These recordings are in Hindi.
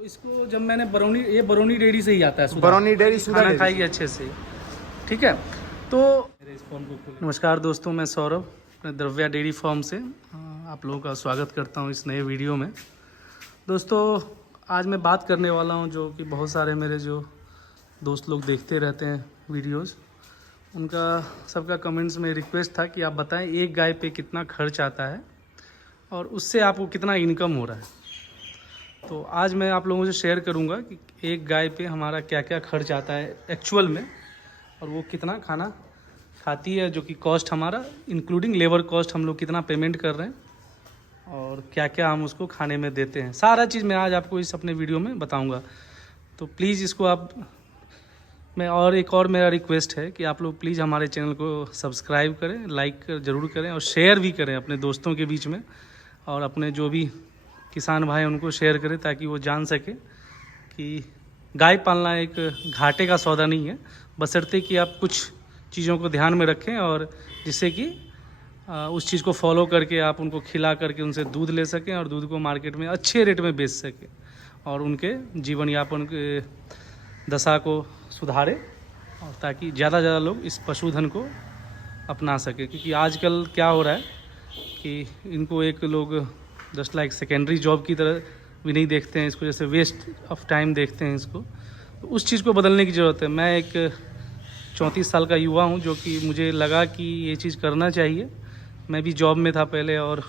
तो इसको जब मैंने बरौनी डेयरी से ही आता है, बरौनी डेयरी सुधा खाना खाएगी अच्छे से, ठीक है। तो नमस्कार दोस्तों, मैं सौरभ अपने द्रव्या डेयरी फार्म से आप लोगों का स्वागत करता हूं इस नए वीडियो में। दोस्तों आज मैं बात करने वाला हूं जो कि बहुत सारे मेरे जो दोस्त लोग देखते रहते हैं वीडियोस, उनका सबका कमेंट्स में रिक्वेस्ट था कि आप बताएं एक गाय पे कितना खर्च आता है और उससे आपको कितना इनकम हो रहा है। तो आज मैं आप लोगों से शेयर करूंगा कि एक गाय पे हमारा क्या क्या खर्च आता है एक्चुअल में, और वो कितना खाना खाती है, जो कि कॉस्ट हमारा इंक्लूडिंग लेबर कॉस्ट हम लोग कितना पेमेंट कर रहे हैं और क्या क्या हम उसको खाने में देते हैं। सारा चीज़ मैं आज आपको इस अपने वीडियो में बताऊंगा। तो प्लीज़ इसको आप एक और मेरा रिक्वेस्ट है कि आप लोग प्लीज़ हमारे चैनल को सब्सक्राइब करें, लाइक ज़रूर करें और शेयर भी करें अपने दोस्तों के बीच में, और अपने जो भी किसान भाई उनको शेयर करें ताकि वो जान सके कि गाय पालना एक घाटे का सौदा नहीं है, बशर्ते कि आप कुछ चीज़ों को ध्यान में रखें और जिससे कि उस चीज़ को फॉलो करके आप उनको खिला करके उनसे दूध ले सकें और दूध को मार्केट में अच्छे रेट में बेच सकें और उनके जीवन यापन के दशा को सुधारे, और ताकि ज़्यादा से ज़्यादा लोग इस पशुधन को अपना सकें। क्योंकि आजकल क्या हो रहा है कि इनको एक लोग जस्ट लाइक सेकेंडरी जॉब की तरह भी नहीं देखते हैं इसको, जैसे वेस्ट ऑफ टाइम देखते हैं इसको। तो उस चीज़ को बदलने की ज़रूरत है। मैं एक 34 साल का युवा हूं, जो कि मुझे लगा कि ये चीज़ करना चाहिए। मैं भी जॉब में था पहले, और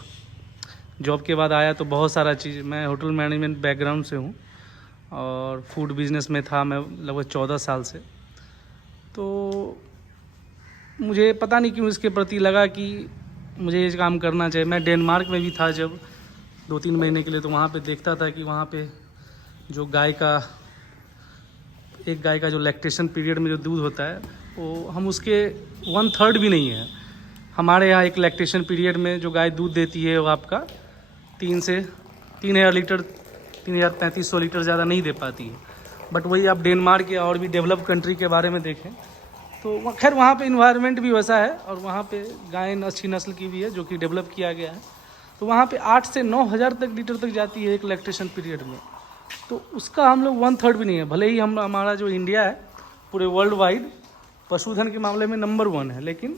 जॉब के बाद आया तो बहुत सारा चीज़, मैं होटल मैनेजमेंट बैकग्राउंड से हूँ और फूड बिज़नेस में था मैं लगभग 14 साल से। तो मुझे पता नहीं क्यों इसके प्रति लगा कि मुझे ये काम करना चाहिए। मैं डेनमार्क में भी था जब 2-3 महीने के लिए, तो वहाँ पे देखता था कि वहाँ पे जो एक गाय का जो लैक्टेशन पीरियड में जो दूध होता है वो हम उसके 1/3 भी नहीं है। हमारे यहाँ एक लैक्टेशन पीरियड में जो गाय दूध देती है वो आपका 3,000 लीटर, 3,3500 लीटर, ज़्यादा नहीं दे पाती है। बट वही आप डेनमार्क या और भी डेवलप कंट्री के बारे में देखें तो खैर वहाँ पे इन्वायरमेंट भी वैसा है और वहाँ पे गाय अच्छी नस्ल की भी है जो कि डेवलप किया गया है। तो वहाँ पे 8 से 9 हज़ार तक लीटर तक जाती है एक लैक्टेशन पीरियड में। तो उसका हम लोग 1/3 भी नहीं है। भले ही हमारा जो इंडिया है पूरे वर्ल्ड वाइड पशुधन के मामले में नंबर 1 है, लेकिन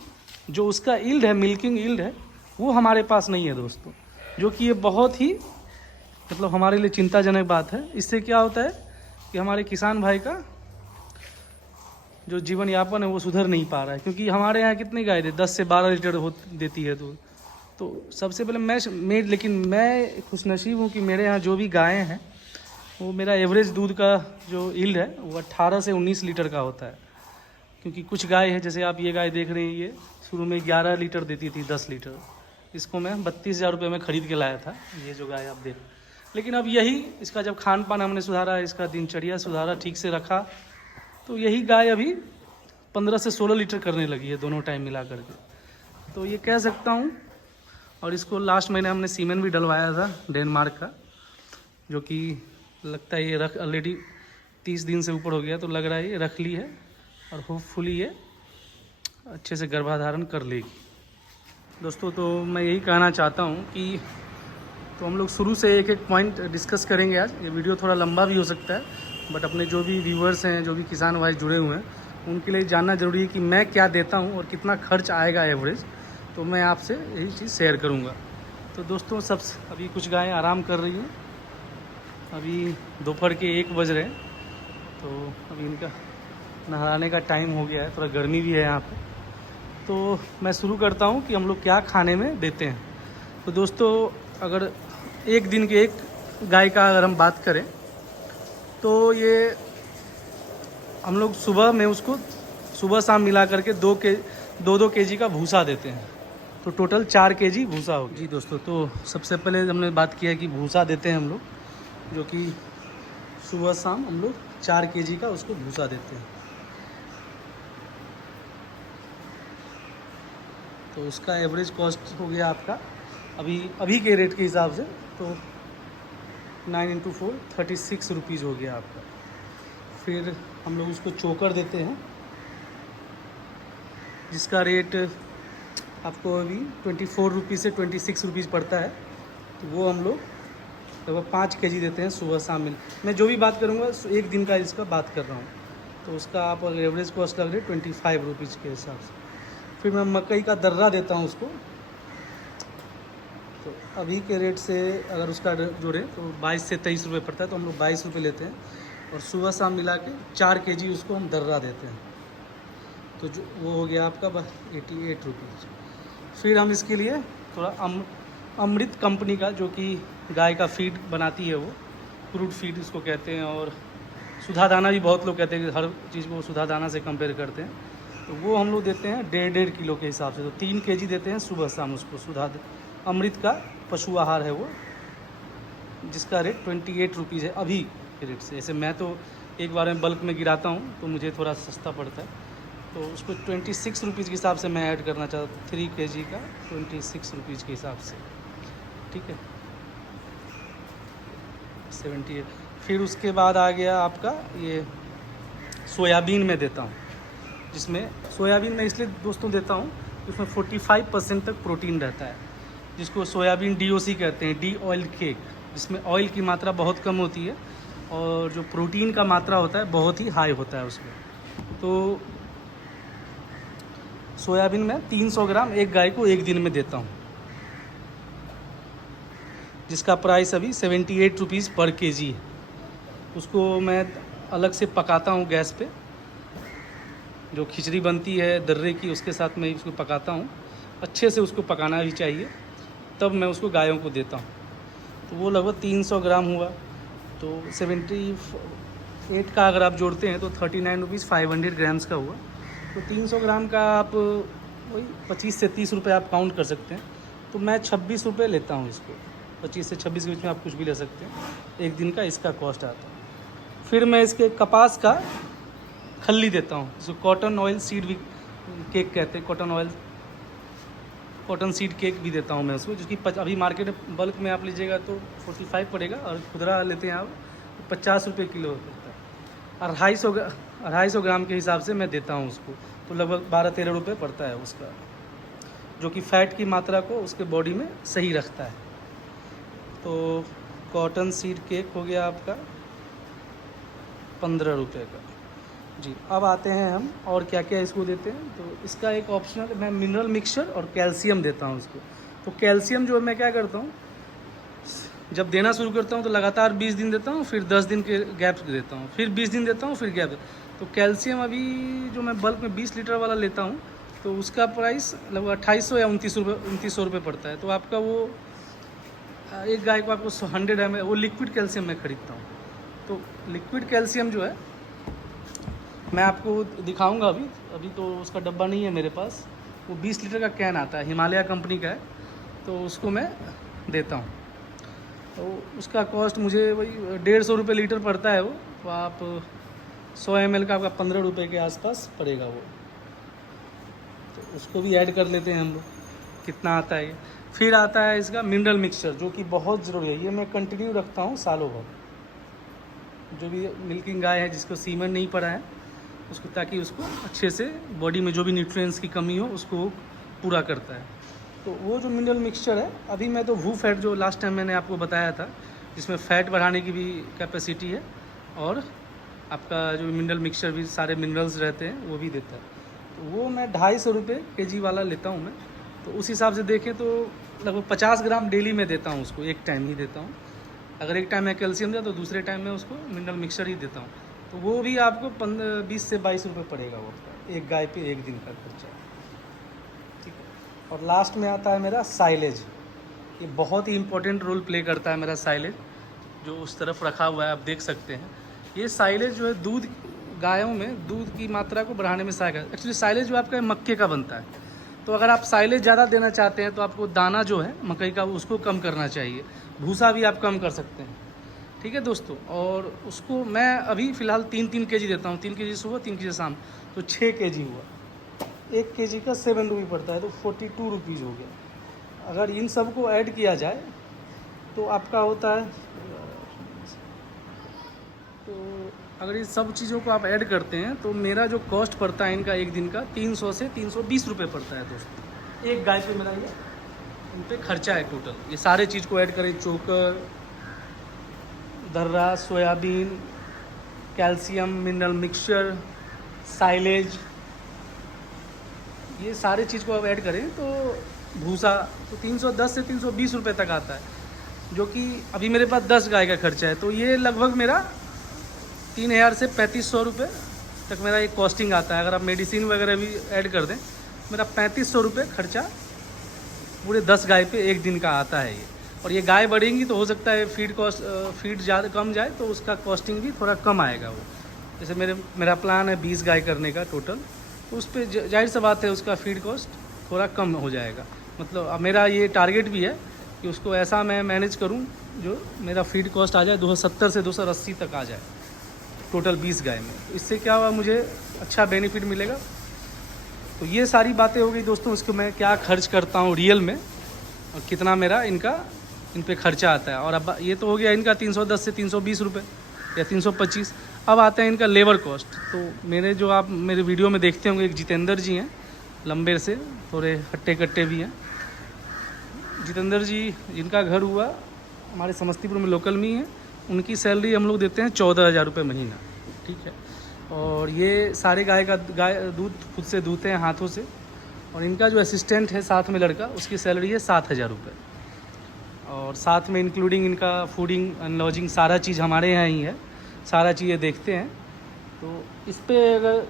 जो उसका ईल्ड है, मिल्किंग ईल्ड है, वो हमारे पास नहीं है दोस्तों, जो कि ये बहुत ही मतलब हमारे लिए चिंताजनक बात है। इससे क्या होता है कि हमारे किसान भाई का जो जीवन यापन है वो सुधर नहीं पा रहा है। क्योंकि हमारे यहाँ कितनी गाय 10 से 12 लीटर देती है दूध। तो सबसे पहले लेकिन मैं खुशनसीब हूँ कि मेरे यहाँ जो भी गायें हैं वो मेरा एवरेज दूध का जो ईल्ड है वो 18 से 19 लीटर का होता है। क्योंकि कुछ गाय है, जैसे आप ये गाय देख रहे हैं, ये शुरू में 11 लीटर देती थी, 10 लीटर। इसको मैं 32,000 रुपये में ख़रीद के लाया था, ये जो गाय आप देख। लेकिन अब यही इसका जब खान पान हमने सुधारा, इसका दिनचर्या सुधारा, ठीक से रखा, तो यही गाय अभी 15 से 16 लीटर करने लगी है दोनों टाइम मिला करके। तो ये कह सकता हूँ। और इसको लास्ट महीने हमने सीमेन भी डलवाया था डेनमार्क का, जो कि लगता है ये रख ऑलरेडी 30 दिन से ऊपर हो गया, तो लग रहा है ये रख ली है और होपफुली ये अच्छे से गर्भाधारण कर लेगी। दोस्तों तो मैं यही कहना चाहता हूँ कि तो हम लोग शुरू से एक एक पॉइंट डिस्कस करेंगे आज। ये वीडियो थोड़ा लंबा भी हो सकता है, बट अपने जो भी व्यूअर्स हैं, जो भी किसान भाई जुड़े हुए हैं, उनके लिए जानना ज़रूरी है कि मैं क्या देता हूँ और कितना खर्च आएगा एवरेज। तो मैं आपसे यही चीज़ शेयर करूँगा। तो दोस्तों अभी कुछ गायें आराम कर रही हैं। अभी दोपहर के 1 बज रहे हैं, तो अभी इनका नहाने का टाइम हो गया है, थोड़ा गर्मी भी है यहाँ पे। तो मैं शुरू करता हूँ कि हम लोग क्या खाने में देते हैं। तो दोस्तों अगर एक दिन के एक गाय का अगर हम बात करें तो ये हम लोग सुबह में उसको सुबह शाम मिला करके 2 केजी का भूसा देते हैं, तो टोटल 4 केजी भूसा होगी। जी दोस्तों, तो सबसे पहले हमने बात किया कि भूसा देते हैं हम लोग, जो कि सुबह शाम हम लोग 4 केजी का उसको भूसा देते हैं। तो उसका एवरेज कॉस्ट हो गया आपका अभी के रेट के हिसाब से तो 9 × 4 36 रुपीज़ हो गया आपका। फिर हम लोग उसको चोकर देते हैं, जिसका रेट आपको अभी 24 रुपीज़ से 26 रुपीज़ पड़ता है। तो वो हम लोग लगभग 5 kg देते हैं सुबह शाम मिल। मैं जो भी बात करूँगा एक दिन का इसका बात कर रहा हूँ, तो उसका आप एवरेज कॉस्ट लग रही है 25 रुपीज़ के हिसाब से। फिर मैं मकई का दर्रा देता हूँ उसको, तो अभी के रेट से अगर उसका जोड़े तो 22 से 23 रुपये पड़ता है, तो हम लोग 22 रुपये लेते हैं और सुबह शाम मिला के 4 kg उसको हम दर्रा देते हैं, तो जो वो हो गया आपका 88 रुपीज़। फिर हम इसके लिए थोड़ा अमृत कंपनी का, जो कि गाय का फीड बनाती है, वो क्रूड फीड उसको कहते हैं, और सुधा दाना भी बहुत लोग कहते हैं कि हर चीज़ को सुधा दाना से कंपेयर करते हैं, तो वो हम लोग देते हैं 1.5 किलो के हिसाब से, तो 3 kg देते हैं सुबह शाम उसको। सुधा अमृत का पशु आहार है वो, जिसका रेट 28 रुपीज़ है अभी के रेट से। ऐसे मैं तो एक बार में बल्क में गिराता हूँ तो मुझे थोड़ा सस्ता पड़ता है, तो उसको 26 रुपीज़ के हिसाब से मैं ऐड करना चाहता हूँ, 3 kg का 26 रुपीज़ के हिसाब से, ठीक है 78। फिर उसके बाद आ गया आपका ये सोयाबीन में देता हूँ, जिसमें सोयाबीन में इसलिए दोस्तों देता हूँ उसमें 45% तक प्रोटीन रहता है, जिसको सोयाबीन DOC कहते हैं, डी ऑयल केक, जिसमें ऑयल की मात्रा बहुत कम होती है और जो प्रोटीन का मात्रा होता है बहुत ही हाई होता है उसमें। तो सोयाबीन में 300 ग्राम एक गाय को एक दिन में देता हूँ, जिसका प्राइस अभी 78 रुपीज़ पर kg है। उसको मैं अलग से पकाता हूँ गैस पे, जो खिचड़ी बनती है दर्रे की उसके साथ मैं उसको पकाता हूँ, अच्छे से उसको पकाना भी चाहिए, तब मैं उसको गायों को देता हूँ। तो वो लगभग 300 ग्राम हुआ, तो 78 का अगर आप जोड़ते हैं तो 39 रुपीज़ 500 ग्राम्स का हुआ। तो 300 ग्राम का आप वही 25 से 30 रुपये आप काउंट कर सकते हैं, तो मैं 26 रुपये लेता हूँ इसको, 25 से 26 के बीच में आप कुछ भी ले सकते हैं, एक दिन का इसका कॉस्ट आता है। फिर मैं इसके कपास का खल्ली देता हूँ, जिसको कॉटन ऑयल सीड भी केक कहते हैं, कॉटन सीड केक भी देता हूँ मैं उसको, जिसकी अभी मार्केट बल्क में आप लीजिएगा तो 45 पड़ेगा, और खुदरा लेते हैं आप तो 50 रुपये किलो पड़ता है। 250 ग्राम के हिसाब से मैं देता हूँ उसको, तो लगभग 12-13 रुपये पड़ता है उसका, जो कि फ़ैट की मात्रा को उसके बॉडी में सही रखता है। तो कॉटन सीड केक हो गया आपका 15 रुपये का जी। अब आते हैं हम और क्या क्या इसको देते हैं, तो इसका एक ऑप्शनल मैं मिनरल मिक्सचर और कैल्शियम देता हूँ उसको। तो कैल्शियम जो मैं क्या करता हूँ, जब देना शुरू करता हूँ तो लगातार 20 दिन देता हूँ, फिर 10 दिन के गैप देता हूँ, फिर 20 दिन देता हूँ, फिर गैप। तो कैल्शियम अभी जो मैं बल्क में 20 लीटर वाला लेता हूँ, तो उसका प्राइस लगभग 2800 या 2900 रुपये पड़ता है। तो आपका वो एक गाय को आपको 100 ml वो लिक्विड कैल्शियम मैं ख़रीदता हूँ। तो लिक्विड कैल्शियम जो है मैं आपको दिखाऊंगा अभी तो उसका डब्बा नहीं है मेरे पास, वो 20 लीटर का कैन आता है, हिमालय कंपनी का है, तो उसको मैं देता हूँ। तो उसका कॉस्ट मुझे वही 150 रुपये लीटर पड़ता है वो, तो आप 100 ml का आपका 15 रुपये के आसपास पड़ेगा वो। तो उसको भी ऐड कर लेते हैं हम लोग, कितना आता है ये। फिर आता है इसका मिनरल मिक्सचर, जो कि बहुत ज़रूरी है, ये मैं कंटिन्यू रखता हूँ सालों भर। जो भी मिल्किंग गाय है जिसको सीमन नहीं पड़ा है उसको, ताकि उसको अच्छे से बॉडी में जो भी न्यूट्रिएंट्स की कमी हो उसको पूरा करता है। तो वो जो मिनरल मिक्सचर है, अभी मैं तो वू फैट जो लास्ट टाइम मैंने आपको बताया था, जिसमें फ़ैट बढ़ाने की भी कैपेसिटी है, और आपका जो मिनरल मिक्सचर भी सारे मिनरल्स रहते हैं वो भी देता है। तो वो मैं 250 रुपये kg वाला लेता हूँ मैं। तो उस हिसाब से देखें तो लगभग 50 ग्राम डेली में देता हूँ उसको, एक टाइम ही देता हूँ। अगर एक टाइम मैं कैल्शियम दिया तो दूसरे टाइम में उसको मिनरल मिक्सचर ही देता हूँ। तो वो भी आपको 20 से 22 रुपये पड़ेगा वो, एक गाय पे एक दिन का खर्चा, ठीक है। और लास्ट में आता है मेरा साइलेज। ये बहुत ही इंपॉर्टेंट रोल प्ले करता है मेरा साइलेज, जो उस तरफ रखा हुआ है आप देख सकते हैं। ये साइलेज जो है दूध, गायों में दूध की मात्रा को बढ़ाने में सहायक है। एक्चुअली साइलेज जो आपका मक्के का बनता है, तो अगर आप साइलेज ज़्यादा देना चाहते हैं तो आपको दाना जो है मकई का उसको कम करना चाहिए, भूसा भी आप कम कर सकते हैं, ठीक है दोस्तों। और उसको मैं अभी फ़िलहाल 3-3 kg देता हूँ, 3 kg सुबह 3 kg शाम, तो 6 kg हुआ। 1 kg का 7 रुपये पड़ता है, तो 42 रुपीज़ हो गया। अगर इन सब को ऐड किया जाए तो आपका होता है, तो अगर इस सब चीज़ों को आप ऐड करते हैं तो मेरा जो कॉस्ट पड़ता है इनका एक दिन का 300 से 320 रुपये पड़ता है दोस्तों। एक गाय पे मेरा ये इन पर खर्चा है टोटल, ये सारे चीज़ को ऐड करें, चोकर दर्रा, soybean, calcium, mineral mixture, silage, ये सारे चीज़ को अब ऐड करें तो भूसा तो 310 से 320 रुपये तक आता है, जो कि अभी मेरे पास 10 गाय का खर्चा है, तो ये लगभग मेरा 3000 से 3500 रुपये तक मेरा एक कॉस्टिंग आता है। अगर आप मेडिसिन वगैरह भी ऐड कर दें, मेरा 3500 रुपये खर्चा पूरे 10 गाय पे एक दिन का आता है ये। और ये गाय बढ़ेंगी तो हो सकता है फीड ज़्यादा कम जाए तो उसका कॉस्टिंग भी थोड़ा कम आएगा वो। जैसे मेरा प्लान है 20 गाय करने का टोटल, तो उस पर जाहिर सा बात है उसका फीड कॉस्ट थोड़ा कम हो जाएगा। मतलब अब मेरा ये टारगेट भी है कि उसको ऐसा मैं मैनेज करूं जो मेरा फीड कॉस्ट आ जाए 270 से 280 तक आ जाए टोटल 20 गाय में। तो इससे क्या हुआ, मुझे अच्छा बेनिफिट मिलेगा। तो ये सारी बातें हो गई दोस्तों, इसको मैं क्या खर्च करता हूँ रियल में और कितना मेरा इन पे खर्चा आता है। और अब ये तो हो गया इनका 310 से 320 रुपये या 325। अब आता है इनका लेबर कॉस्ट। तो मेरे जो आप मेरे वीडियो में देखते होंगे, एक जितेंद्र जी हैं, लंबे से थोड़े हट्टे कट्टे भी हैं। जितेंद्र जी जिनका घर हुआ हमारे समस्तीपुर में लोकल में ही है, उनकी सैलरी हम लोग देते हैं 14,000 रुपये महीना, ठीक है। और ये सारे गाय दूध खुद से दूधते हैं हाथों से। और इनका जो असिस्टेंट है साथ में लड़का, उसकी सैलरी है 7,000 रुपये। और साथ में इंक्लूडिंग इनका फूडिंग एंड लॉजिंग सारा चीज़ हमारे यहाँ ही है, सारा चीज़ें देखते हैं। तो इस पर अगर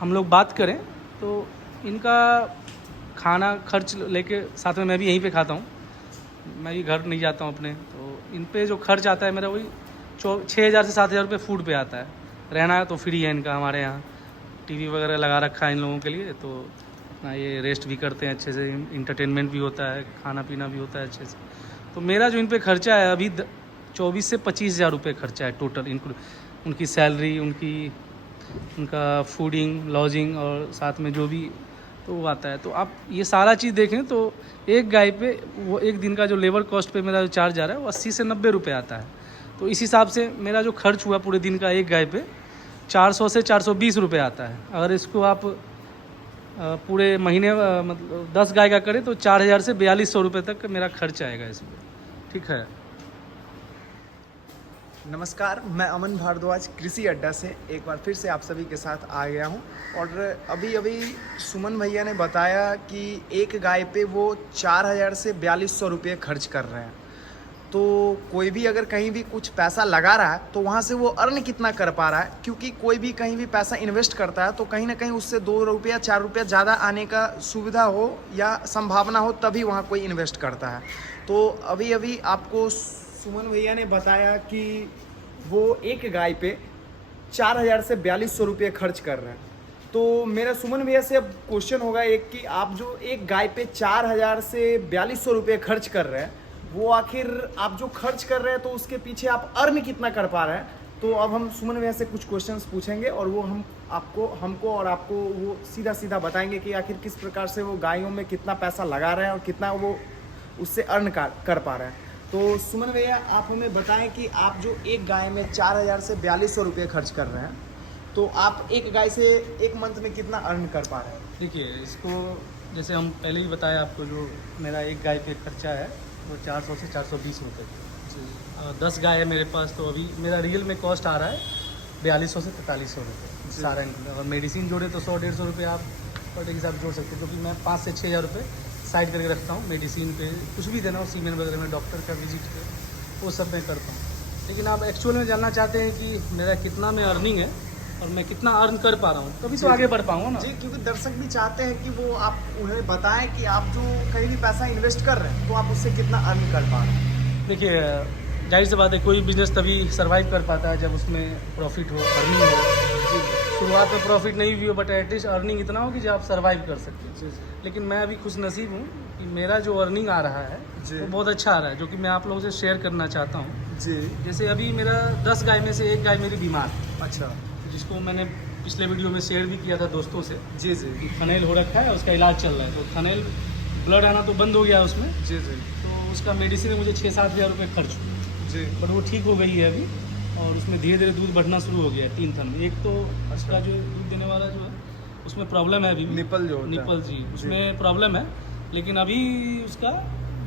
हम लोग बात करें तो इनका खाना खर्च लेके साथ में मैं भी यहीं पे खाता हूँ, मैं भी घर नहीं जाता हूँ अपने। तो इन पे जो खर्च आता है मेरा वही 6,000 से 7,000 रुपये फूड पे आता है। रहना तो फ्री है इनका, हमारे यहाँ टीवी वगैरह लगा रखा है इन लोगों के लिए, तो अपना ये रेस्ट भी करते हैं अच्छे से, इंटरटेनमेंट भी होता है, खाना पीना भी होता है अच्छे से। तो मेरा जो इन पे खर्चा है अभी 24 से 25,000 रुपये खर्चा है टोटल, उनकी सैलरी, उनका फूडिंग लॉजिंग और साथ में जो भी तो वो आता है। तो आप ये सारा चीज़ देखें तो एक गाय पे वो एक दिन का जो लेबर कॉस्ट पे मेरा जो चार्ज आ रहा है वो 80 से 90 रुपये आता है। तो इस हिसाब से मेरा जो खर्च हुआ पूरे दिन का एक गाय पे 400 से 420 रुपये आता है। अगर इसको आप पूरे महीने मतलब 10 गाय का करें तो 4,000 से 4,200 रुपये तक मेरा खर्च आएगा इसमें, ठीक है। नमस्कार, मैं अमन भारद्वाज कृषि अड्डा से एक बार फिर से आप सभी के साथ आ गया हूं। और अभी सुमन भैया ने बताया कि एक गाय पे वो 4,000 से 4,200 रुपये खर्च कर रहे हैं। तो कोई भी अगर कहीं भी कुछ पैसा लगा रहा है तो वहाँ से वो अर्न कितना कर पा रहा है, क्योंकि कोई भी कहीं भी पैसा इन्वेस्ट करता है तो कहीं ना कहीं उससे 2 रुपया 4 रुपया ज़्यादा आने का सुविधा हो या संभावना हो तभी वहाँ कोई इन्वेस्ट करता है। तो अभी आपको सुमन भैया ने बताया कि वो एक गाय पे 4,000 से 4,200 रुपये खर्च कर रहे हैं। तो मेरा सुमन भैया से अब क्वेश्चन होगा एक कि आप जो एक गाय पे 4,000 से 4,200 रुपये खर्च कर रहे हैं, वो आखिर आप जो खर्च कर रहे हैं तो उसके पीछे आप अर्न कितना कर पा रहे हैं। तो अब हम सुमन भैया से कुछ क्वेश्चंस पूछेंगे और वो हमको और आपको वो सीधा बताएंगे कि आखिर किस प्रकार से वो गायों में कितना पैसा लगा रहे हैं और कितना वो उससे अर्न कर पा रहे हैं। तो सुमन भैया आप हमें बताएं कि आप जो एक गाय में 4,000 से 4,200 रुपये खर्च कर रहे हैं, तो आप एक गाय से एक मंथ में कितना अर्न कर पा रहे हैं। देखिए, इसको जैसे हम पहले ही बताया आपको, जो मेरा एक गाय पे खर्चा है वो 400 से 420 रुपये। 10 गाय है मेरे पास, तो अभी मेरा रियल में कॉस्ट आ रहा है 4,200 से 4,300 रुपये सारा। और मेडिसिन जोड़े तो 100-150 रुपये आप पर डे हिसाब जोड़ सकते हैं, क्योंकि मैं 5 से 6,000 रुपये साइड करके रखता हूँ मेडिसिन पे, कुछ भी देना हो सीमेंट वगैरह में, डॉक्टर का विजिट पे, वो सब मैं करता हूँ। लेकिन आप एक्चुअल में जानना चाहते हैं कि मेरा कितना में अर्निंग है और मैं कितना अर्न कर पा रहा हूँ, तभी तो आगे बढ़ पाऊँगा ना। जी, क्योंकि दर्शक भी चाहते हैं कि वो आप उन्हें बताएं कि आप जो कहीं भी पैसा इन्वेस्ट कर रहे हैं तो आप उससे कितना अर्न कर पा रहे हैं। देखिए, जाहिर सी बात है कोई बिजनेस तभी सर्वाइव कर पाता है जब उसमें प्रॉफिट हो, अर्निंग हो। शुरुआत में प्रॉफिट नहीं भी हो बट एटलीस्ट अर्निंग इतना हो कि जो आप सर्वाइव कर सकते हैं। लेकिन मैं अभी खुश नसीब हूँ कि मेरा जो अर्निंग आ रहा है वो बहुत अच्छा आ रहा है, जो कि मैं आप लोगों से शेयर करना चाहता हूँ। जी, जैसे अभी मेरा 10 गाय में से एक गाय मेरी बीमार है, अच्छा, जिसको मैंने पिछले वीडियो में शेयर भी किया था दोस्तों से। जी, थनैल हो रखा है, उसका इलाज चल रहा है। तो थनैल ब्लड आना तो बंद हो गया उसमें। जी, तो उसका मेडिसिन मुझे 6-7 हज़ार रुपये खर्च हुआ जी, बट वो ठीक हो गई है अभी, और उसमें धीरे धीरे दूध बढ़ना शुरू हो गया है 3 थन में। एक तो उसका जो दूध देने वाला जो है उसमें प्रॉब्लम है अभी भी, निपल जो निपल जी उसमें प्रॉब्लम है, लेकिन अभी उसका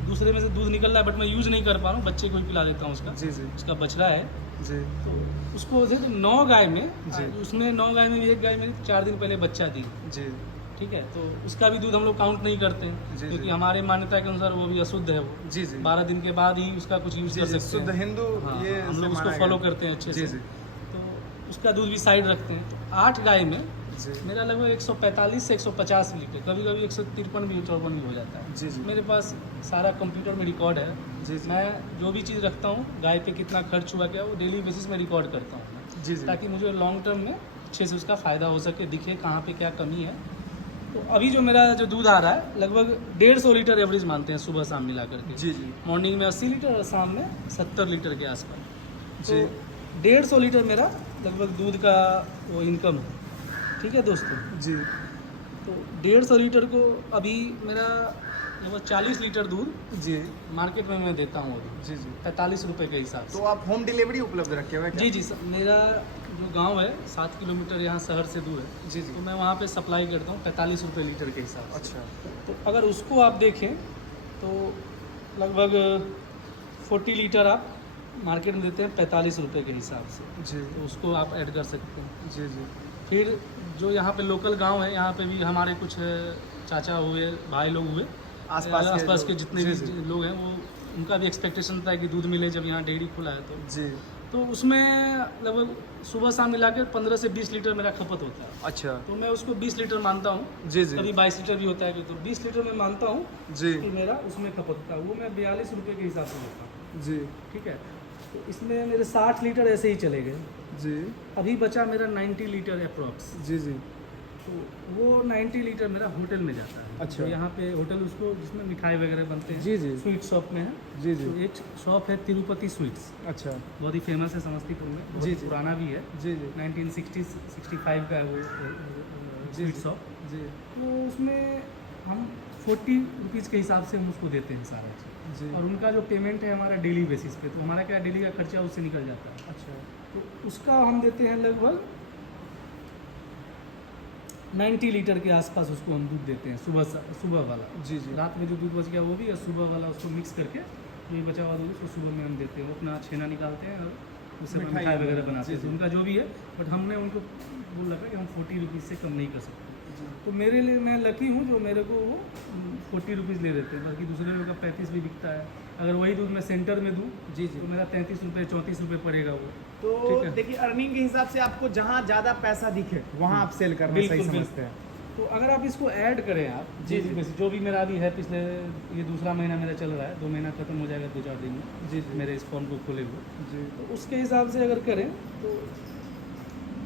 दूसरे में से दूध निकल रहा है, बट मैं यूज़ नहीं कर पा रहा हूँ, बच्चे को ही पिला देता हूँ उसका। जी जी उसका बछड़ा है, जी तो उसको जैसे 9 गाय में, जी। उसमें 9 गाय में भी एक गाय मेरी 4 दिन पहले बच्चा दी, जी ठीक है। तो उसका भी दूध हम लोग काउंट नहीं करते हैं, जी, क्योंकि जी। हमारे मान्यता के अनुसार वो भी अशुद्ध है वो। जी जी 12 दिन के बाद ही उसका कुछ यूज़ जी कर जी, सकते शुद्ध हैं। हिंदू हाँ, ये हम से लोग उसको माना फॉलो गया। करते हैं अच्छे जी से। जी तो उसका दूध भी साइड रखते हैं। तो 8 गाय में जी मेरा लगभग 145 से 150 लीटर, कभी कभी 153 भी 54 भी हो जाता है। जी जी मेरे पास सारा कंप्यूटर में रिकॉर्ड है। जी जी मैं जो भी चीज़ रखता हूँ, गाय पे कितना खर्च हुआ क्या, वो डेली बेसिस में रिकॉर्ड करता हूँ मैं, जी जी ताकि मुझे लॉन्ग टर्म में अच्छे से उसका फ़ायदा हो सके, दिखे कहाँ पे क्या कमी है। तो अभी जो मेरा जो दूध आ रहा है लगभग 150 लीटर एवरेज मानते हैं सुबह शाम मिला करके। जी जी मॉर्निंग में 80 लीटर और शाम में 70 लीटर के आसपास। जी तो 150 लीटर मेरा लगभग दूध का वो इनकम है, ठीक है दोस्तों। जी तो 150 लीटर को अभी मेरा लगभग 40 लीटर दूध जी मार्केट में मैं देता हूँ अभी जी जी 45 रुपये के हिसाब से। तो आप होम डिलीवरी उपलब्ध रखे हुए हैं क्या? जी जी सर, मेरा जो गांव है 7 किलोमीटर यहाँ शहर से दूर है, जी जी तो मैं वहाँ पे सप्लाई करता हूँ 45 रुपये लीटर के हिसाब से। अच्छा तो अगर उसको आप देखें तो लगभग 40 लीटर आप मार्केट में देते हैं 45 रुपये के हिसाब से, जी तो उसको आप ऐड कर सकते हैं। जी जी फिर जो यहाँ पे लोकल गांव है, यहाँ पे भी हमारे कुछ चाचा हुए, भाई लोग हुए, आसपास के जितने जी भी जी लोग हैं, वो उनका भी एक्सपेक्टेशन था कि दूध मिले जब यहाँ डेयरी खुला है। जी तो उसमें लगभग सुबह शाम मिलाकर 15 से 20 लीटर मेरा खपत होता है। अच्छा तो मैं उसको 20 लीटर मानता हूँ, जी कभी जी 22 लीटर भी होता है, तो 20 लीटर में मानता हूँ जी कि मेरा उसमें खपत होता है। वो मैं 42 रुपये के हिसाब से लेता हूँ, जी ठीक है। तो इसमें मेरे 60 लीटर ऐसे ही चले गए। जी अभी बचा मेरा 90 लीटर अप्रॉक्स। जी जी तो वो 90 लीटर मेरा होटल में जाता है। अच्छा। तो यहाँ पे होटल उसको जिसमें मिठाई वगैरह बनते हैं, जी जी स्वीट शॉप में है। जी तो जी एक शॉप है तिरुपति स्वीट्स, अच्छा बहुत ही फेमस है समस्तीपुर में, बहुत जी, ही जी। पुराना भी है, जी जी 1965 का है वो जी, स्वीट जी। शॉप। जी तो उसमें हम 40 रुपीज़ के हिसाब से हम उसको देते हैं सारा चीज़, जी और उनका जो पेमेंट है हमारा डेली बेसिस पे, तो हमारा क्या डेली का खर्चा उससे निकल जाता है। अच्छा तो उसका हम देते हैं लगभग 90 लीटर के आसपास उसको हम दूध देते हैं, सुबह वाला। जी जी रात में जो दूध बच गया वो भी, और सुबह वाला उसको मिक्स करके जो भी बचा हुआ दूध उसको सुबह में हम देते हैं। वो अपना छेना निकालते हैं और उससे मिठाई मिठाई वगैरह बनाते हैं, बनाते हैं, जी, तो जी। उनका जो भी है। बट हमने उनको बोल रखा कि हम 40 रुपीज़ से कम नहीं कर सकते। जी तो मेरे लिए मैं लकी हूँ जो मेरे को वो 40 रुपीज़ ले देते हैं, बाकी दूसरे लोगों का 35 भी बिकता है। अगर वही दूध मैं सेंटर में दूँ जी तो जी मेरा 33 रुपये 34 रुपये पड़ेगा वो। तो ठीक है। देखिए अर्निंग के हिसाब से आपको जहाँ ज़्यादा पैसा दिखे वहाँ आप सेल करना बिल्कुल, सही बिल्कुल। समझते हैं। तो अगर आप इसको ऐड करें आप जी, जी जी। जी, जो भी मेरा अभी है, पिछले ये दूसरा महीना मेरा चल रहा है, 2 महीना खत्म हो जाएगा 2-4 दिन में जी जी मेरे इस फॉर्म को खोले हुए। जी तो उसके हिसाब से अगर करें तो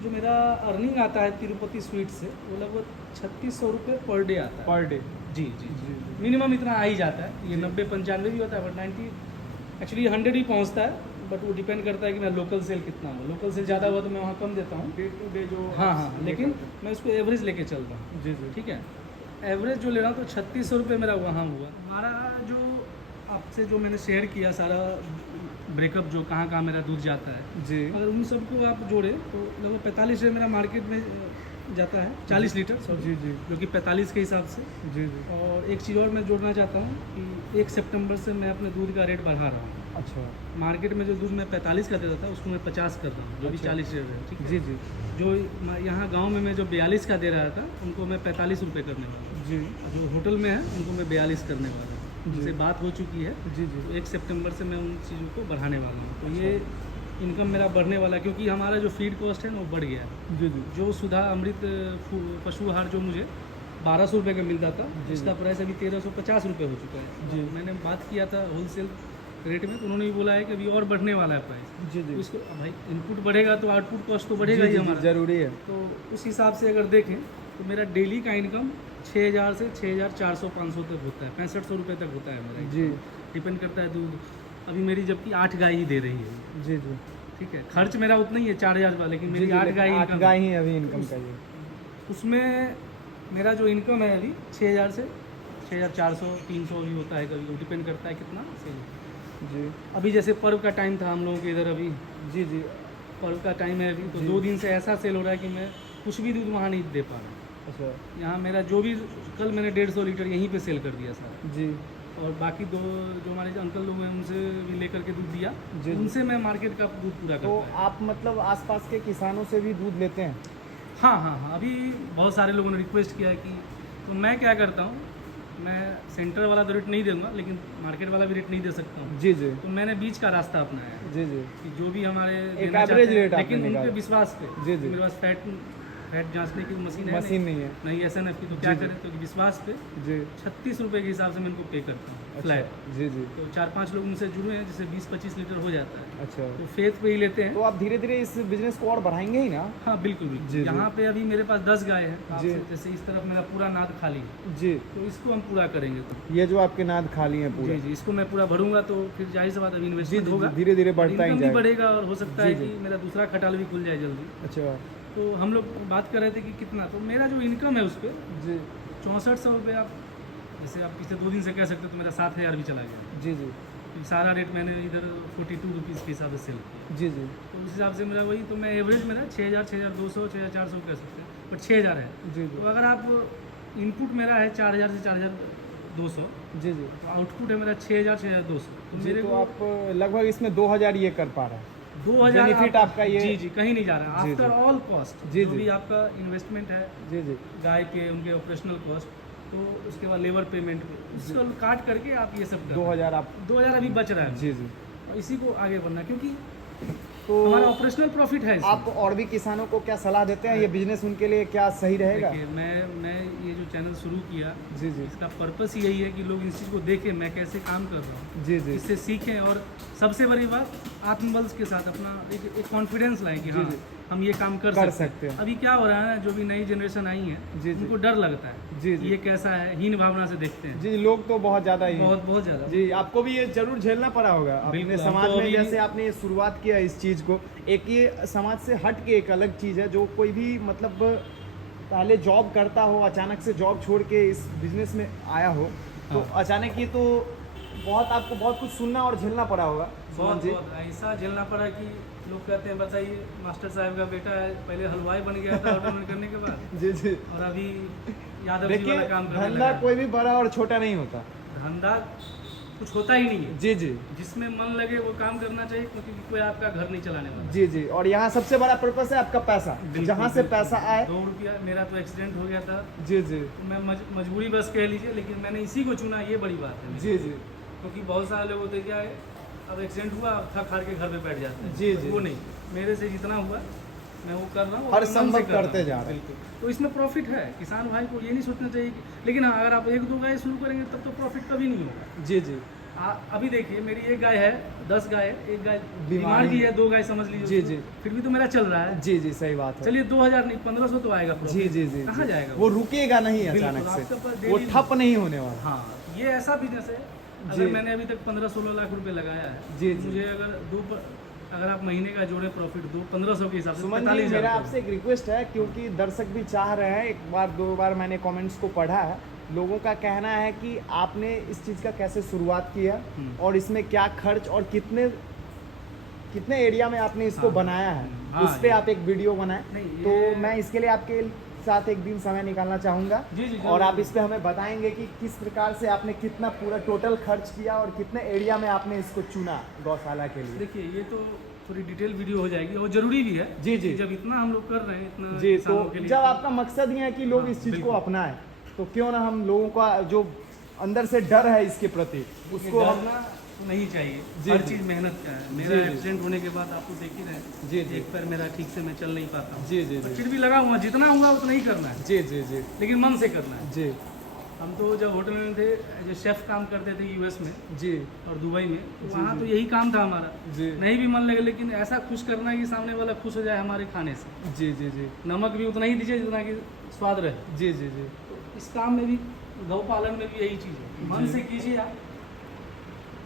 जो मेरा अर्निंग आता है तिरुपति स्वीट से, वो लगभग 3600 रुपये पर डे आता है। पर डे जी जी जी जी मिनिमम इतना आ ही जाता है। ये जी। 90-95 भी होता है, बट 90 एक्चुअली 100 ही पहुंचता है। बट वो डिपेंड करता है कि मेरा लोकल सेल कितना हो। लोकल सेल ज़्यादा हुआ तो मैं वहाँ कम देता हूँ। डे टू डे जो हाँ आप हाँ, ये लेकिन करते हैं। मैं उसको एवरेज लेके चलता हूँ, जी जी ठीक है। एवरेज जो ले रहा हूँ तो 3600 रुपये मेरा वहाँ हुआ। हमारा जो आपसे जो मैंने शेयर किया सारा ब्रेकअप, जो कहाँ कहाँ मेरा दूध जाता है, जी अगर उन सबको आप जोड़े तो लगभग 45 लीटर मेरा मार्केट में जाता है, 40 लीटर सॉरी, जी जी जो कि 45 के हिसाब से। जी जी और एक चीज़ और मैं जोड़ना चाहता हूँ कि 1 सितंबर से मैं अपने दूध का रेट बढ़ा रहा हूँ। अच्छा मार्केट में जो दूध मैं 45 का देता था उसको मैं 50 कर रहा हूँ, जो भी अच्छा। 40 लीटर है, ठीक है। जी जी जो यहाँ गांव में मैं जो 42 का दे रहा था उनको मैं 45 रुपये करने वाला हूँ। जी जो होटल में है उनको मैं 42 करने वाला हूँ। जी। उनसे बात हो चुकी है, जी जी तो 1 सितंबर से मैं उन चीज़ों को बढ़ाने वाला हूँ। तो ये इनकम मेरा बढ़ने वाला है, क्योंकि हमारा जो फीड कॉस्ट है ना वो बढ़ गया है। जी जी जो सुधा अमृत पशु आहार जो मुझे 1200 रुपये का मिलता था, जी। इसका प्राइस अभी 1350 रुपये हो चुका है। जी। मैंने बात किया था होलसेल रेट में, तो उन्होंने भी बोला है कि अभी और बढ़ने वाला है प्राइस। जी तो जी इसको भाई इनपुट बढ़ेगा तो आउटपुट कॉस्ट तो बढ़ेगा ही हमारा। जरूरी है। तो उस हिसाब से अगर देखें तो मेरा डेली का इनकम 6000 से 6400-500 तक होता है, 6500 रुपये तक होता है मेरा। जी डिपेंड करता है दूध। अभी मेरी जबकि 8 गाय ही दे रही है, जी जी ठीक है। खर्च मेरा उतना ही है 4000 वाला, लेकिन मेरी 8 गाय आठ income गाय है। ही अभी इनकम का ये उसमें मेरा जो इनकम है अभी 6000 से 6400 300 भी होता है कभी, डिपेंड करता है कितना सेल। जी अभी जैसे पर्व का टाइम था हम लोगों के इधर, अभी जी जी पर्व का टाइम है अभी, तो जी। 2 दिन से ऐसा सेल हो रहा है कि मैं कुछ भी दूध वहाँ नहीं दे पा रहा हूँ। अच्छा यहाँ मेरा जो भी, कल मैंने 150 लीटर यहीं पे सेल कर दिया सारा, जी और बाकी दो जो हमारे जो अंकल लोग हैं उनसे भी लेकर के दूध दिया, जी। उनसे मैं मार्केट का दूध पूरा तो करता हूँ। आप मतलब आसपास के किसानों से भी दूध लेते हैं? हाँ हाँ हाँ, अभी बहुत सारे लोगों ने रिक्वेस्ट किया है कि, तो मैं क्या करता हूँ, मैं सेंटर वाला तो रेट नहीं दूंगा लेकिन मार्केट वाला भी रेट नहीं दे सकता हूँ। जी जी तो मैंने बीच का रास्ता अपनाया है जी जी कि जो भी हमारे एक देना एवरेज चाहते हैं, रेट आपने लेकिन उनके निकाला। विश्वास पे। जी, जी। मेरे पास फैट जांचने की मशीन है मशीन नहीं है। नहीं SNF की, तो क्या जी, जी। करें, तो विश्वास पे जी 36 रुपये के हिसाब से मैं इनको पे करता हूँ अच्छा फ्लैट। जी जी तो 4-5 लोग उनसे जुड़े हैं, जिससे 20-25 लीटर हो जाता है, अच्छा। तो फेथ पे ही लेते हैं। तो आप धीरे धीरे इस बिजनेस को और बढ़ाएंगे ही ना? हाँ बिल्कुल जी, बिल्कुल। जी। यहाँ पे अभी मेरे पास 10 गाय है, जी। जैसे इस तरफ मेरा पूरा नाद खाली है, जी तो इसको हम पूरा करेंगे। तो ये जो आपके नाद खाली हैं पूरे? जी जी, इसको मैं पूरा भरूंगा तो फिर जाहिर सी बात अभी जी इन्वेस्टमेंट जी होगा, जी, धीरे धीरे बढ़ता ही इनकम भी जाएगा। बढ़ेगा और हो सकता जी, है जी। कि मेरा दूसरा खटाल भी खुल जाए जल्दी। अच्छा तो हम लोग बात कर रहे थे कि कितना, तो मेरा जो इनकम है उस पर जी 6400 रुपये, आप जैसे आप पिछले 2 दिन से कह सकते हो, तो मेरा 7000 भी चला गया। जी जी तो सारा रेट मैंने इधर 42 रुपीज़ के हिसाब से सेल किया, जी जी तो उस हिसाब से मेरा वही, तो मैं एवरेज मेरा 6000, 6200, 6400 कह सकते हैं, बट 6000 है। जी तो जी अगर आप इनपुट मेरा है 4000 से 4200, जी जी तो आउटपुट है मेरा 6000, 6200, तो जी मेरे तो को आप लगभग इसमें 2000 ये कर पा रहे हैं। 2000 बेनिफिट आपका ये? जी जी कहीं नहीं जा रहा जी, आफ्टर जी। ऑल कॉस्ट, जी, जो जी। भी आपका इन्वेस्टमेंट है जी जी गाय के, उनके ऑपरेशनल कॉस्ट, तो उसके बाद लेबर पेमेंट, उसको काट करके आप ये सब कर 2000 आप 2000 अभी बच रहा है, जी जी और इसी को आगे बढ़ना, क्योंकि तो हमारा ऑपरेशनल प्रॉफिट है इसमें। आप और भी किसानों को क्या सलाह देते हैं, ये बिजनेस उनके लिए क्या सही रहेगा? देखिए, मैं ये जो चैनल शुरू किया, जी जी इसका पर्पस यही है कि लोग इस चीज़ को देखें मैं कैसे काम कर रहा हूँ, जी जी इससे सीखें, और सबसे बड़ी बात आत्मबल के साथ अपना एक कॉन्फिडेंस लाएं कि जी, हाँ जी। हम ये काम कर सकते हैं। अभी क्या हो रहा है ना, जो भी नई जनरेशन आई है जी, जी। उनको डर लगता है जी, कि जी। ये कैसा है, हीन भावना से देखते हैं। जी लोग तो बहुत ज़्यादा ही बहुत बहुत ज़्यादा। जी आपको भी ये जरूर झेलना पड़ा होगा अपने बिल्कुल, समाज हमको में, अभी- जैसे आपने ये शुरुआत किया इस चीज़ को, एक ये समाज से हट के एक अलग चीज़ है, जो कोई भी मतलब पहले जॉब करता हो, अचानक से जॉब छोड़ के इस बिजनेस में आया हो, तो हाँ। अचानक ही तो आपको बहुत कुछ सुनना और झेलना पड़ा होगा सुमन बहुत जी। बहुत ऐसा झेलना पड़ा कि लोग कहते हैं बताइए मास्टर साहब का बेटा है, पहले हलवाई बन गया था ऑटोमेट करने के बाद, जी जी और अभी यादव जी देखिए वाला काम करने धंधा लगा। कोई भी बड़ा और छोटा नहीं होता। धंधा कुछ होता ही नहीं है, जी जी जिसमें मन लगे वो काम करना चाहिए, क्योंकि कोई आपका घर नहीं चलाने वाला। जी जी और यहाँ सबसे बड़ा पर्पस है आपका पैसा, बिल्कुल, जहाँ से बिल्कुल। पैसा आए। 2 रुपया, मेरा तो एक्सीडेंट हो गया था, जी जी तो मैं मजबूरी बस कह लीजिए, लेकिन मैंने इसी को चुना, ये बड़ी बात है। जी जी क्योंकि बहुत सारे लोग होते क्या है, अब एक्सीडेंट हुआ, अब थक हार के घर पे बैठ जाते हैं। जी, जी। वो नहीं, मेरे से जितना हुआ मैं वो कर रहा हूँ, हर अपने मन से संभव कर रहा करते हूँ। जा रहे हैं। बिल्कुल, तो इसमें प्रॉफिट है, किसान भाई को ये नहीं सोचना चाहिए लेकिन हाँ, अगर आप 1-2 गाय शुरू करेंगे तब तो प्रॉफिट कभी नहीं होगा। जी जी अभी देखिए, मेरी 1 गाय है, 10 गाय है, 1 गाय बीमारी बीमार भी है, 2 गाय समझ लीजिए जी, उसको, जी। फिर भी तो मेरा चल रहा है। जी जी सही बात है। चलिए 2000 नहीं 1500 तो आएगा जी profit। जी जी कहाँ जी। जाएगा वो रुकेगा नहीं बिल्कुल, अचानक आपके पास से, वो daily- ठप नहीं होने वाला। हाँ, ये ऐसा बिजनेस है, जी। अगर मैंने अभी तक 15-16 लाख रुपए लगाया है, जी, तो जी। मुझे अगर आप महीने का जोड़े प्रॉफिट 1500 के हिसाब से सुमन जी 45,000 मेरा रुपए। आपसे एक रिक्वेस्ट है, क्योंकि दर्शक भी चाह रहे हैं, 1-2 बार मैंने कमेंट्स को पढ़ा है, लोगों का कहना है कि आपने इस चीज़ का कैसे शुरुआत किया और इसमें क्या खर्च और कितने एरिया में आपने इसको हाँ। बनाया है, हाँ, उस पे ये- आप एक वीडियो बनाएं। नहीं, तो ये- मैं इसके लिए आपके साथ एक दिन समय निकालना चाहूँगा जी, जी, और जरूर। आप इस पे हमें बताएंगे कि किस प्रकार से आपने कितना पूरा टोटल खर्च किया और कितने एरिया में आपने इसको चुना गौशाला के लिए। देखिए, ये तो थोड़ी डिटेल वीडियो हो जाएगी और जरूरी भी है। जी, जी। जब इतना हम लोग कर रहे हैं, इतना जी तो किसानों के लिए, जब आपका मकसद ही है कि लोग हाँ, इस चीज़ को बिल्कुल। अपनाएं, तो क्यों ना हम लोगों का जो अंदर से डर है इसके प्रति, उसको हम डरना नहीं चाहिए। जी, हर जी। चीज़ मेहनत का है। मेरा जी, जी। एक्सीडेंट होने के बाद आपको देख ही रहे, जी, जी। एक पैर मेरा ठीक से मैं चल नहीं पाता हूँ, जी जी पर जी फिर भी लगा हुआ, जितना हुआ उतना ही करना है, जी जी जी लेकिन मन से करना है। जी हम तो जब होटल में थे, जो शेफ काम करते थे यूएस में जी और दुबई में, तो जी, वहाँ जी। तो यही काम था हमारा। जी नहीं भी मन लगे, लेकिन ऐसा खुश करना कि सामने वाला खुश हो जाए हमारे खाने से। जी जी जी नमक भी उतना ही दीजिए जितना कि स्वाद रहे। जी जी जी तो इस काम में भी, गौ पालन में भी यही चीज़ है, मन जी। से कीजिए आप,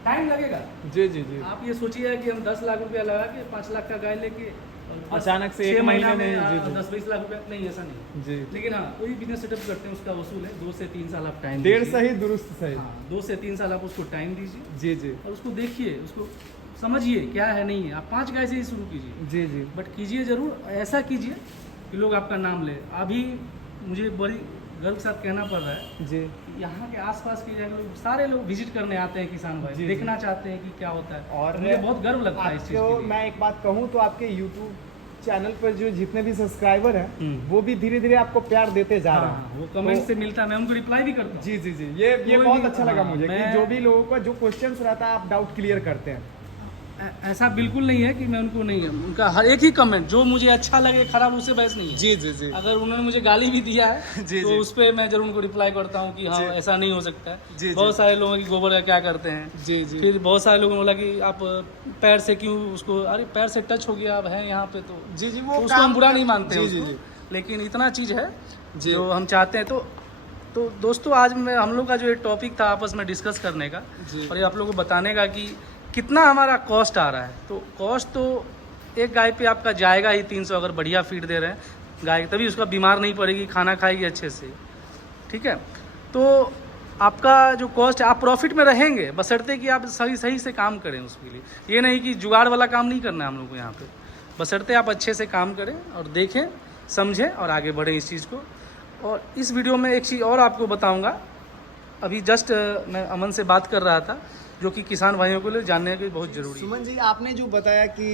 टाइम लगेगा। जी जी जी आप ये सोचिए कि हम 10 लाख रुपया लगा के 5 लाख का गाय लेके और अचानक से 6 एक महीना महीने में में, जी, जी। 10-20 लाख रुपया, नहीं ऐसा नहीं। जी लेकिन हाँ, कोई बिजनेस सेटअप करते हैं उसका वसूल है 2 से 3 साल आप टाइम 1.5 सही दुरुस्त सही। हाँ, 2 से 3 साल आप उसको टाइम दीजिए जी जी और उसको देखिए, उसको समझिए क्या है नहीं है। आप 5 गाय से ही शुरू कीजिए, जी जी बट कीजिए ज़रूर, ऐसा कीजिए कि लोग आपका नाम ले। अभी मुझे बड़ी गर्व के साथ कहना पड़ रहा है जी कि यहाँ के आसपास के जगह सारे लोग विजिट करने आते हैं किसान भाई, जी, देखना चाहते हैं कि क्या होता है, और मुझे बहुत गर्व लगता है इस चीज़ आपको के लिए। मैं एक बात कहूँ तो आपके यूट्यूब चैनल पर जो जितने भी सब्सक्राइबर हैं वो भी धीरे धीरे आपको प्यार देते जा रहे हैं। हाँ, वो कमेंट से मिलता है, मैं उनको रिप्लाई भी करता हूँ। जी जी जी, ये कोई बहुत भी- अच्छा लगा हाँ, मुझे कि मैं- जो भी लोगों का जो क्वेश्चंस रहता है आप डाउट क्लियर करते हैं। ऐसा बिल्कुल नहीं है कि मैं उनको नहीं, उनका हर एक ही कमेंट जो मुझे अच्छा लगे खराब, उससे बहस नहीं है। जी जी जी अगर उन्होंने मुझे गाली भी दिया है जी, तो जी। उस पर मैं जरूर उनको रिप्लाई करता हूँ कि हाँ जी। ऐसा नहीं हो सकता है। जी, बहुत जी। सारे लोगों की गोबर का क्या करते हैं, जी जी फिर बहुत सारे लोगों ने बोला कि आप पैर से क्यों उसको, अरे पैर से टच हो गया, अब है यहाँ पे तो जी जी, तो वो उसको हम काम बुरा नहीं मानते जी हैं जी उसको। जी लेकिन इतना चीज़ है जी। जो हम चाहते हैं। तो दोस्तों आज मैं हम लोग का जो एक टॉपिक था आपस में डिस्कस करने का जी। और ये आप लोगों को बताने का कि कितना हमारा कॉस्ट आ रहा है। तो कॉस्ट तो एक गाय पे आपका जाएगा ही 300, अगर बढ़िया फीड दे रहे हैं गाय, तभी उसका बीमार नहीं पड़ेगी, खाना खाएगी अच्छे से, ठीक है। तो आपका जो कॉस्ट है, आप प्रॉफिट में रहेंगे बशर्ते कि आप सही सही से काम करें उसके लिए। ये नहीं कि जुगाड़ वाला काम नहीं करना है हम लोग को यहाँ पे, बशर्ते आप अच्छे से काम करें और देखें समझें और आगे बढ़ें इस चीज़ को। और इस वीडियो में एक चीज़ और आपको बताऊँगा, अभी जस्ट मैं अमन से बात कर रहा था, जो कि किसान भाइयों के लिए जानने की बहुत ज़रूरी है। सुमन जी, आपने जो बताया कि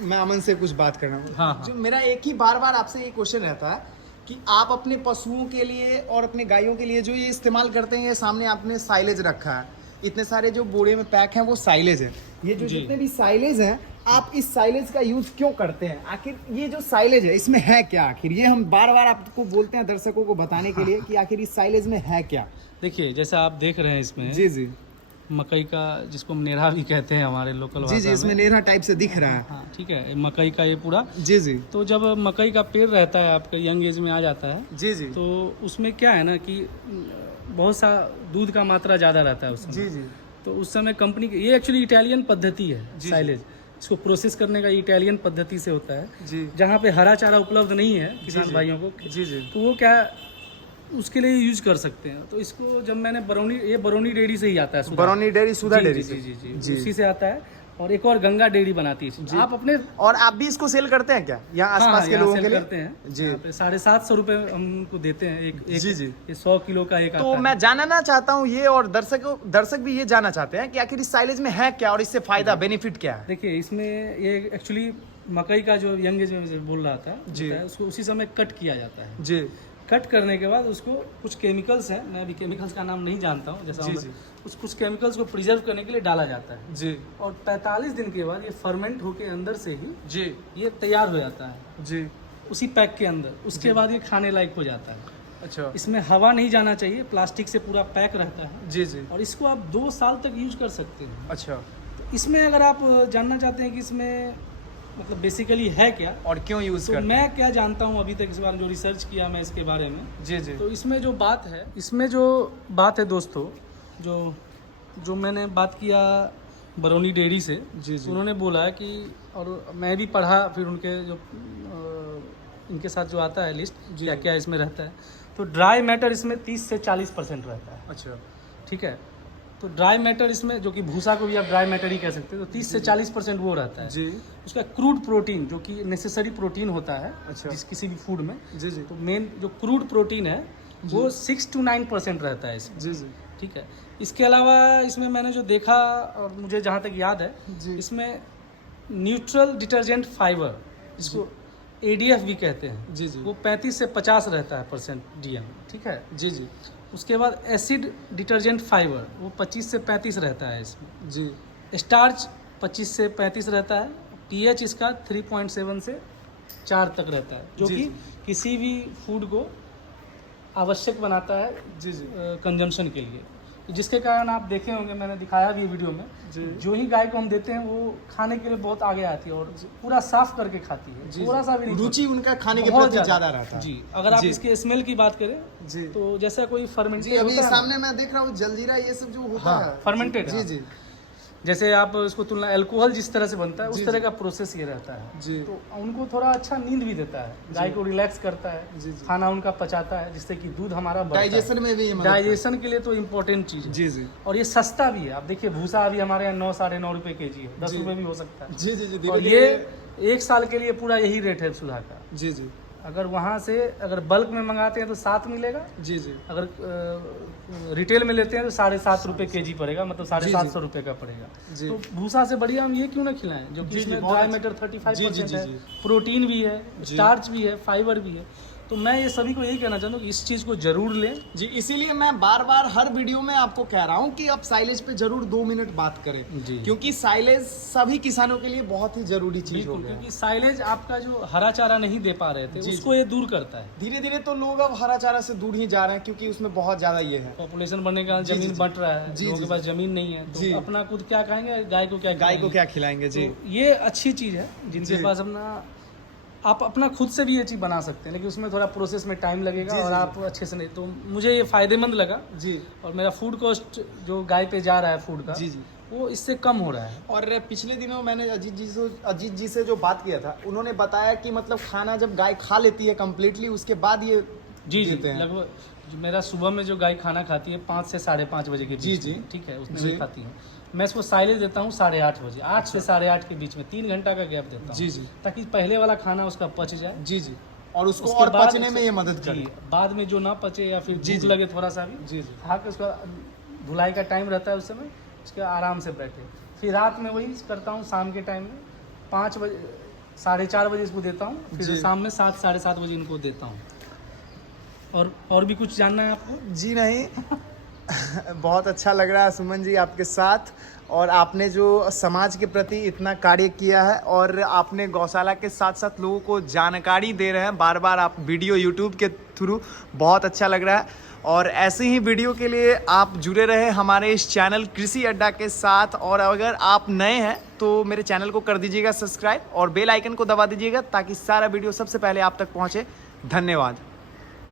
मैं अमन से कुछ बात करना हूँ, हाँ, हाँ। जो मेरा एक ही बार बार आपसे ये क्वेश्चन रहता है कि आप अपने पशुओं के लिए और अपने गायों के लिए जो ये इस्तेमाल करते हैं, ये सामने आपने साइलेज रखा है, इतने सारे जो बोरे में पैक हैं वो साइलेज है। ये जो जी। जितने भी साइलेज हैं, आप इस साइलेज का यूज क्यों करते हैं? आखिर ये जो साइलेज है इसमें है क्या? आखिर ये हम बार बार आपको बोलते हैं दर्शकों को बताने के लिए कि आखिर इस साइलेज में है क्या। देखिए जैसा आप देख रहे हैं इसमें जी जी मकई का, जिसको हम नेरहा भी कहते हैं हमारे लोकल जी जी, भाषा इसमें में। नेरा टाइप से दिख रहा है। हाँ ठीक है, ये मकई का ये पूरा। जी जी तो जब मकई का पेड़ रहता है आपका यंग एज में आ जाता है, जी जी तो उसमें क्या है ना कि बहुत सा दूध का मात्रा ज़्यादा रहता है उसमें। जी जी तो उस समय कंपनी की, ये एक्चुअली इटालियन पद्धति है जी। साइलेज, इसको प्रोसेस करने का इटालियन पद्धति से होता है। जी जहाँ पे हरा चारा उपलब्ध नहीं है जी, किसान जी। भाइयों को, जी जी तो वो क्या उसके लिए यूज कर सकते हैं। तो इसको जब मैंने बरौनी, ये बरौनी डेयरी से ही आता है, सुधा। बरौनी डेयरी, सुधा जी, डेयरी जी, से। जी, जी, जी। उसी से आता है। और एक और गंगा डेयरी बनाती है। आप अपने और आप भी इसको सेल करते हैं क्या यहाँ आसपास के यहाँ लोगों सेल के लिए? करते हैं जी। यहाँ पे 750 रुपये हम उनको देते हैं एक जी, जी। ये 100 किलो का एक तो आता है। मैं जानना चाहता हूँ ये, और दर्शक भी ये जानना चाहते हैं कि आखिर इस साइलेज में है क्या और इससे फायदा बेनिफिट क्या है? देखिए इसमें ये एक्चुअली मकई का जो यंग एज में बोल रहा था जी। बताया, उसको उसी समय कट किया जाता है। जी कट करने के बाद उसको कुछ केमिकल्स हैं, मैं अभी केमिकल्स का नाम नहीं जानता हूँ, जैसा जी, मैं- जी। कुछ केमिकल्स को प्रिजर्व करने के लिए डाला जाता है। जी और 45 दिन के बाद ये फर्मेंट होके अंदर से ही जी ये तैयार हो जाता है जी उसी पैक के अंदर। उसके बाद ये खाने लायक हो जाता है। अच्छा इसमें हवा नहीं जाना चाहिए, प्लास्टिक से पूरा पैक रहता है जी जी और इसको आप 2 साल तक यूज कर सकते हैं। अच्छा, तो इसमें अगर आप जानना चाहते हैं कि इसमें मतलब बेसिकली है क्या, और क्यों यूज तो करते हैं? मैं क्या जानता हूँ अभी तक इस बारे में जो रिसर्च किया मैं इसके बारे में, जी जी तो इसमें जो बात है दोस्तों, जो मैंने बात किया बरौनी डेयरी से, जी जी उन्होंने बोला है कि, और मैं भी पढ़ा फिर उनके जो इनके साथ जो आता है लिस्ट जी। क्या क्या इसमें रहता है, तो ड्राई मैटर इसमें 30 से 40% रहता है। अच्छा ठीक है, तो ड्राई मैटर इसमें, जो कि भूसा को भी आप ड्राई मैटर ही कह सकते हैं, तो 30 से 40% वो रहता है। जी उसका क्रूड प्रोटीन, जो कि नेसेसरी प्रोटीन होता है अच्छा। किसी भी फूड में, जी जी तो मेन जो क्रूड प्रोटीन है वो 6 to 9% रहता है इसमें। जी जी ठीक है, इसके अलावा इसमें मैंने जो देखा और मुझे जहाँ तक याद है, जी इसमें न्यूट्रल डिटर्जेंट फाइबर, इसको ADF भी कहते हैं, जी जी वो 35 से 50 रहता है परसेंट DM। ठीक है, जी जी उसके बाद एसिड डिटर्जेंट फाइबर वो 25 से 35 रहता है इसमें। जी स्टार्च 25 से 35 रहता है। pH इसका 3.7 से 4 तक रहता है, जो जी, कि जी। किसी भी फूड को आवश्यक बनाता है जी जी कंजम्पशन के लिए, जिसके कारण आप देखे होंगे, मैंने दिखाया भी वीडियो में, जी जो ही गाय को हम देते हैं वो खाने के लिए बहुत आगे आती है और पूरा साफ करके खाती है, जी थोड़ा सा भी नहीं रुचि उनका खाने के बहुत प्रति ज्यादा रहता है। जी। अगर आप जी। इसके स्मेल की बात करें जी तो जैसा कोई जी फर्मेंटेड अभी होता है ना, सामने मैं देख रहा हूँ जलजीरा ये सब जो होता हाँ, है fermented जी है। जी जैसे आप इसको तुलना अल्कोहल जिस तरह से बनता है जी, उस तरह जी। का प्रोसेस ये रहता है, जी तो उनको थोड़ा अच्छा नींद भी देता है, गाय को रिलैक्स करता है, जी, जी। खाना उनका पचाता है, जिससे कि दूध हमारा बढ़ता है। डाइजेशन में भी ये मदद करता डाइजेशन के लिए तो इम्पोर्टेंट चीज़ है। है। जी जी और ये सस्ता भी है। आप देखिए भूसा अभी हमारे यहाँ 9 साढ़े 9 रुपये kg है, 10 जी। रुपये भी हो सकता है। जी जी जी और धीरे ये 1 साल के लिए पूरा यही रेट है सुधा का। जी जी अगर वहाँ से अगर बल्क में मंगाते हैं तो 7 मिलेगा, जी जी अगर रिटेल में लेते हैं तो 7.5 रुपये केजी पड़ेगा, मतलब 750 रुपये का पड़ेगा। जी। तो भूसा से बढ़िया हम ये क्यों ना खिलाएं, जो कि जी, इसमें बहुत ड्राई अच्छा। मैटर 35% जी, है, जी। प्रोटीन भी है, स्टार्च भी है, फाइबर भी है। तो मैं ये सभी को यही कहना चाहता हूँ कि इस चीज़ को जरूर लें। जी, इसीलिए मैं बार बार हर वीडियो में आपको कह रहा हूँ कि आप साइलेज पे जरूर 2 मिनट बात करें, जी। क्योंकि साइलेज सभी किसानों के लिए बहुत ही जरूरी चीज हो बिल्कुल, गया है। क्योंकि साइलेज आपका जो हरा चारा नहीं दे पा रहे थे जी, उसको ये दूर करता है। धीरे धीरे तो लोग अब हरा चारा से दूर ही जा रहे हैं, क्योंकि उसमें बहुत ज्यादा ये है। पॉपुलेशन बढ़ने के कारण जी, जमीन जी, बंट रहा है, जी, लोगों जी, के पास जमीन नहीं है, जी। तो अपना खुद क्या खाएंगे, गाय को क्या गाय को खिलाएंगे? क्या खिलाएंगे? जी तो ये अच्छी चीज़ है जिनके जी। पास अपना, आप अपना खुद से भी ये चीज़ बना सकते हैं, लेकिन उसमें थोड़ा प्रोसेस में टाइम लगेगा जी, और जी, आप अच्छे से नहीं, तो मुझे ये फ़ायदेमंद लगा। जी और मेरा फूड कॉस्ट जो गाय पे जा रहा है फूड का, जी जी। वो इससे कम हो रहा है। और पिछले दिनों मैंने अजीत जी से जो बात किया था, उन्होंने बताया कि मतलब खाना जब गाय खा लेती है कम्प्लीटली, उसके बाद ये जी देते हैं। लगभग मेरा सुबह में जो गाय खाना खाती है 5 से 5:30 बजे के बीच जी, में, जी। ठीक है, उतने जी। में खाती है। मैं इसको साइलेज देता हूँ 8:30 बजे, 8 से 8:30 के बीच में 3 घंटा का गैप देता हूँ, जी, जी। ताकि पहले वाला खाना उसका पच जाए। जी जी, और उसको उसके और बाद पचने में ये मदद जी, करे। बाद में जो ना पचे या फिर जी, भूख जी। लगे थोड़ा सा भी, जी जी खा के उसका धुलाई का टाइम रहता है उस समय, उसके आराम से बैठे। फिर रात में वही करता हूँ, शाम के टाइम में 5 बजे 4:30 बजे इसको देता हूँ, फिर जी। शाम में 7 साढ़े 7 बजे इनको देता हूँ। और भी कुछ जानना है आपको? जी नहीं बहुत अच्छा लग रहा है सुमन जी आपके साथ, और आपने जो समाज के प्रति इतना कार्य किया है, और आपने गौशाला के साथ साथ लोगों को जानकारी दे रहे हैं बार बार आप वीडियो यूट्यूब के थ्रू, बहुत अच्छा लग रहा है। और ऐसे ही वीडियो के लिए आप जुड़े रहे हमारे इस चैनल कृषि अड्डा के साथ, और अगर आप नए हैं तो मेरे चैनल को कर दीजिएगा सब्सक्राइब और बेल आइकन को दबा दीजिएगा, ताकि सारा वीडियो सबसे पहले आप तक पहुँचे। धन्यवाद।